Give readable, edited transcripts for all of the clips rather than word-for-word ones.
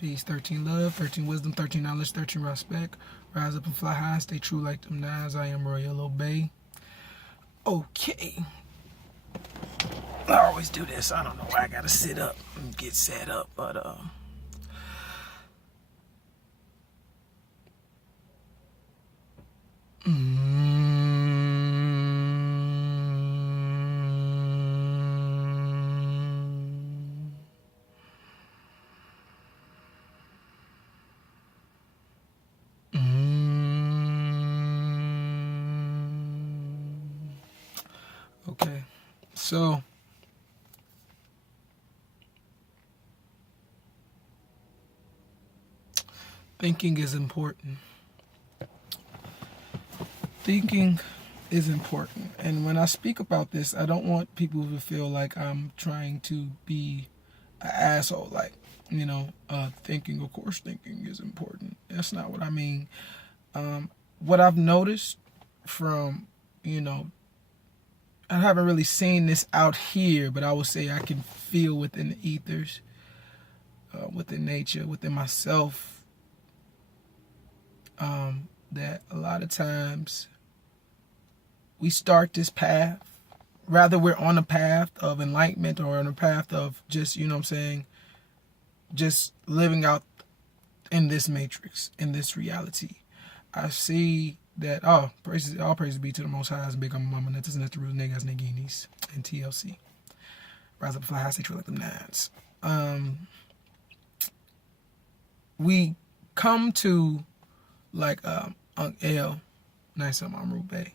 Peace, 13 love, 13 wisdom, 13 knowledge, 13 respect. Rise up and fly high, stay true like them nines. I am Royal Obey. Okay. I always do this. I don't know why I gotta sit up and get set up, but okay. So thinking is important. Thinking is important. And when I speak about this, I don't want people to feel like I'm trying to be an asshole. Like, thinking, of course, thinking is important. That's not what I mean. What I've noticed from, I haven't really seen this out here, but I would say I can feel within the ethers, within nature, within myself, that a lot of times we start this path, rather we're on a path of enlightenment or on a path of just, just living out in this matrix, in this reality. I see that, all praise be to the Most High, big on mama, netas, net the rules, niggas, naginis, and TLC. Rise up, fly high, stay true like them nines. We come to, like, Unc L, nice up Amru Bay.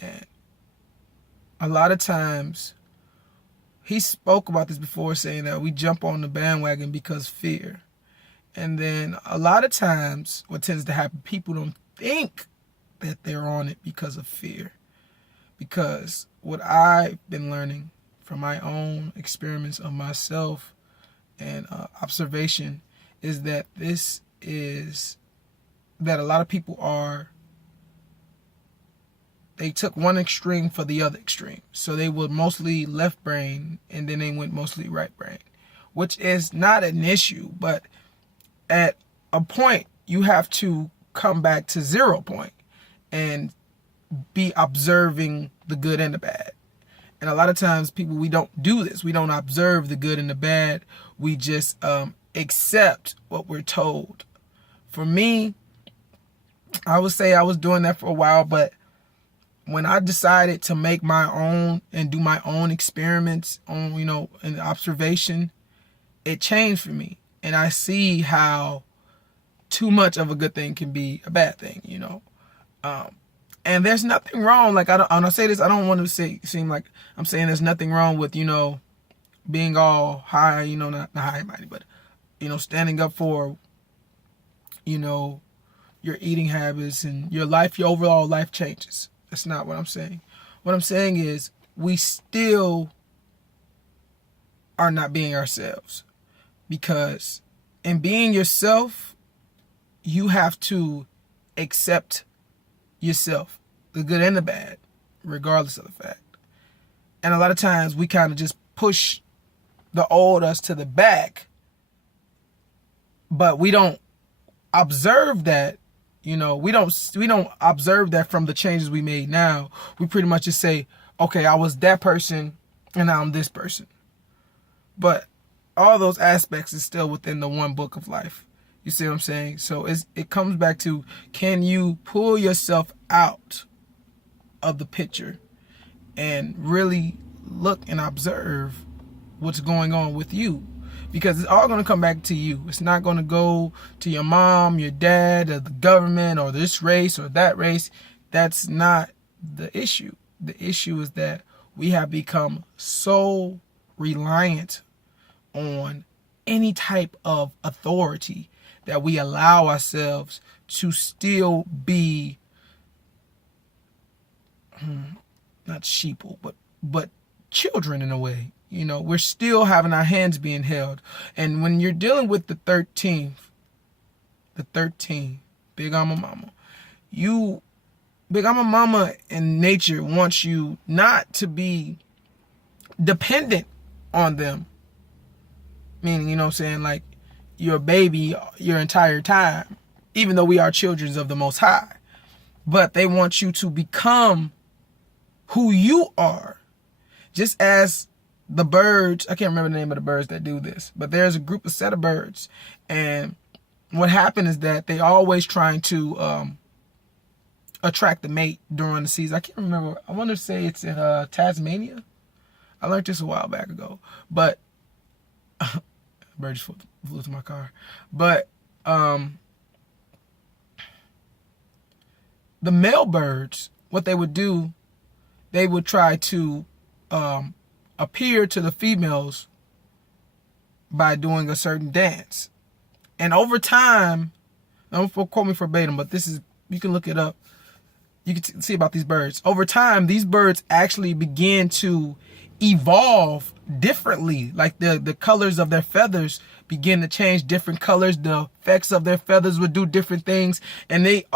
And a lot of times, he spoke about this before, saying that we jump on the bandwagon because fear. And then a lot of times, what tends to happen, people don't think that they're on it because of fear. Because what I've been learning from my own experiments of myself and observation is that that a lot of people they took one extreme for the other extreme. So they were mostly left brain and then they went mostly right brain, which is not an issue, but at a point you have to come back to 0 point and be observing the good and the bad. And a lot of times people, we don't do this. We don't observe the good and the bad. We just accept what we're told. For me, I would say I was doing that for a while, but when I decided to make my own and do my own experiments on, in observation, it changed for me. And I see how too much of a good thing can be a bad thing, and there's nothing wrong. Like, when I say this, I don't want to seem like I'm saying there's nothing wrong with, being all high, not high mighty, but, standing up for, your eating habits and your life, your overall life changes. That's not what I'm saying. What I'm saying is we still are not being ourselves, because in being yourself, you have to accept yourself, the good and the bad, regardless of the fact. And a lot of times we kind of just push the old us to the back, but we don't observe that. We don't observe that from the changes we made now. We pretty much just say, okay, I was that person and now I'm this person. But all those aspects is still within the one book of life. You see what I'm saying? So it comes back to, can you pull yourself out of the picture and really look and observe what's going on with you? Because it's all going to come back to you. It's not going to go to your mom, your dad, or the government, or this race or that race. That's not the issue. The issue is that we have become so reliant on any type of authority that we allow ourselves to still be, not sheeple, but children in a way. We're still having our hands being held. And when you're dealing with the 13, Big Alma Mama, Big Alma Mama in nature wants you not to be dependent on them. Meaning, like, your baby your entire time, even though we are children of the Most High. But they want you to become who you are. Just as the birds, I can't remember the name of the birds that do this, but there's a set of birds. And what happened is that they always trying to attract the mate during the season. I can't remember. I want to say it's in Tasmania. I learned this a while back ago. But bird just flew to my car. But the male birds, what they would do, they would try to appear to the females by doing a certain dance. And over time, don't quote me verbatim, but this is, you can look it up. You can see about these birds. Over time, these birds actually begin to evolve differently. Like the colors of their feathers begin to change different colors. The effects of their feathers would do different things. And they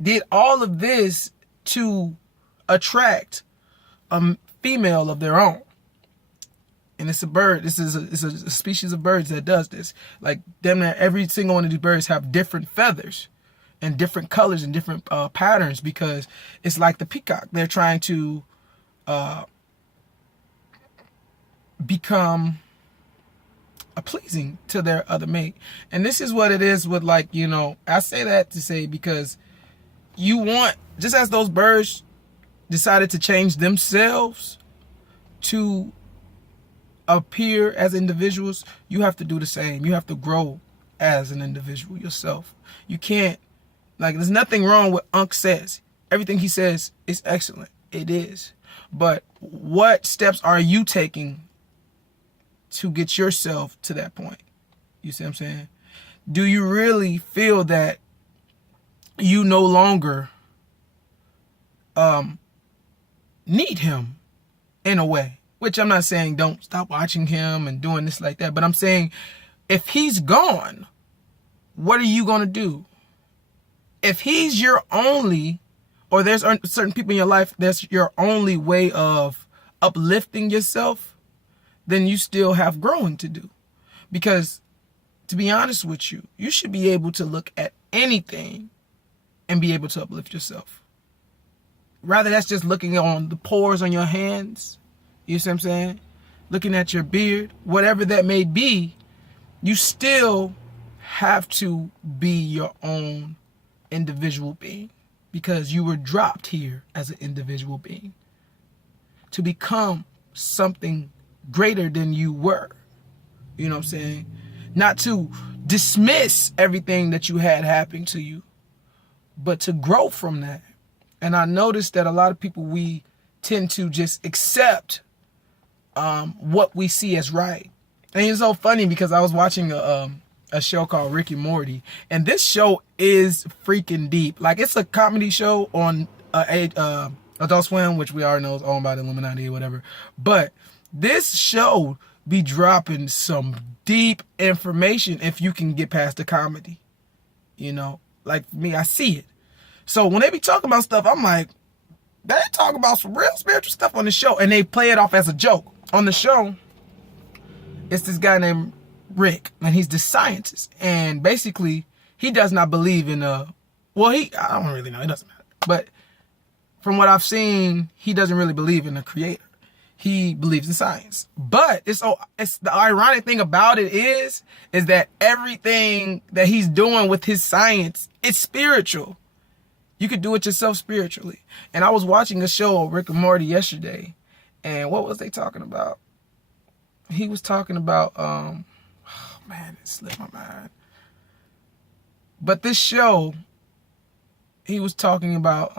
did all of this to attract a female of their own. And it's a bird. It's a species of birds that does this. Like damn near every single one of these birds have different feathers and different colors and different patterns, because it's like the peacock. They're trying to become pleasing to their other mate. And this is what it is with, like, you know, I say that to say, because you want, just as those birds decided to change themselves to appear as individuals, you have to do the same. You have to grow as an individual yourself. You can't, like, there's nothing wrong with Unc says. Everything he says is excellent. It is. But what steps are you taking to get yourself to that point? You see what I'm saying? Do you really feel that you no longer need him in a way? Which I'm not saying don't stop watching him and doing this like that, but I'm saying if he's gone, what are you going to do? If he's your only, or there's certain people in your life that's your only way of uplifting yourself, then you still have growing to do. Because to be honest with you, you should be able to look at anything and be able to uplift yourself. Rather that's just looking on the pores on your hands, you see what I'm saying? Looking at your beard, whatever that may be, you still have to be your own individual being, because you were dropped here as an individual being to become something greater than you were. You know what I'm saying? Not to dismiss everything that you had happen to you, but to grow from that. And I noticed that a lot of people, we tend to just accept what we see as right. And it's so funny because I was watching a show called Rick and Morty, and this show is freaking deep. Like, it's a comedy show on Adult Swim, which we already know is owned by the Illuminati or whatever. But this show be dropping some deep information if you can get past the comedy. You know, like me, I see it. So when they be talking about stuff, I'm like, they talk about some real spiritual stuff on the show, and they play it off as a joke. On the show, it's this guy named Rick, and he's the scientist, and basically he does not believe in I don't really know, it doesn't matter, but from what I've seen, he doesn't really believe in a creator. He believes in science. But it's the ironic thing about it is that everything that he's doing with his science, it's spiritual. You could do it yourself spiritually. And I was watching a show, Rick and Morty, yesterday, and what was they talking about? He was talking about man, it slipped my mind. But this show, he was talking about,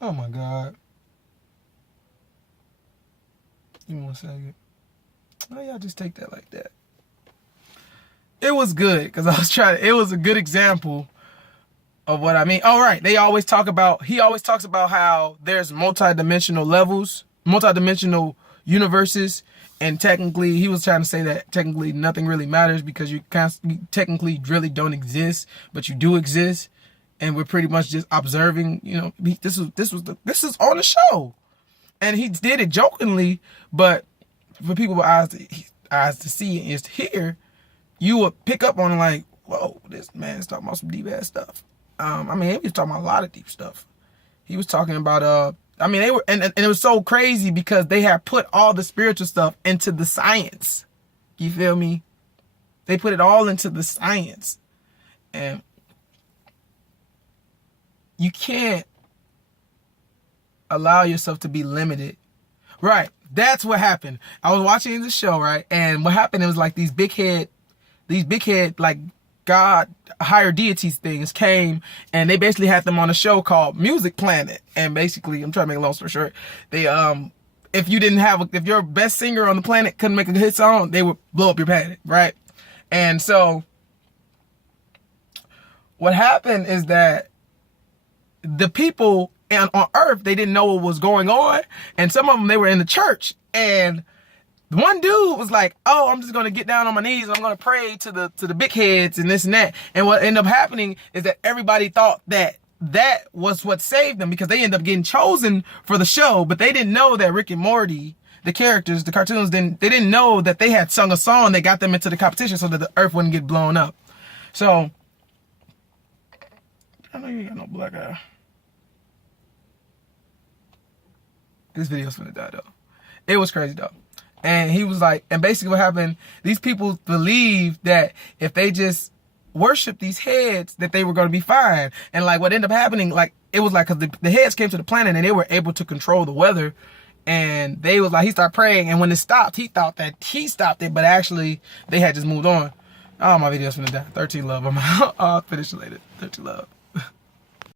oh my God. Give me 1 second. Oh, y'all just take that like that. It was good, because it was a good example of what I mean. All right, he always talks about how there's multi-dimensional levels, multi-dimensional universes, and technically, he was trying to say that technically nothing really matters because you technically really don't exist, but you do exist, and we're pretty much just observing. You know, this is on the show, and he did it jokingly, but for people with eyes, eyes to see and ears to hear, you would pick up on like, whoa, this man's talking about some deep ass stuff. I mean, he was talking about a lot of deep stuff. He was talking about I mean, they were, and it was so crazy because they had put all the spiritual stuff into the science. You feel me? They put it all into the science. And you can't allow yourself to be limited. Right. That's what happened. I was watching the show, right? And what happened, it was like these big head, like God, higher deities things came, and they basically had them on a show called Music Planet. And basically, I'm trying to make a long story short, they, if your best singer on the planet couldn't make a hit song, they would blow up your planet, right? And so what happened is that the people on earth, they didn't know what was going on. And some of them, they were in the church. And one dude was like, oh, I'm just going to get down on my knees. And I'm going to pray to the big heads and this and that. And what ended up happening is that everybody thought that was what saved them, because they ended up getting chosen for the show. But they didn't know that Rick and Morty, the characters, the cartoons, they didn't know that they had sung a song that got them into the competition so that the earth wouldn't get blown up. So, I know you ain't got no black eye. This video's finna die though. It was crazy though. And he was like, and basically what happened, these people believed that if they just worship these heads, that they were going to be fine. And like what ended up happening, like it was like, cause the heads came to the planet and they were able to control the weather. And they was like, he started praying, and when it stopped, he thought that he stopped it, but actually they had just moved on. Oh, my video's finna die. 13 love. I'll finish it later. 13 love.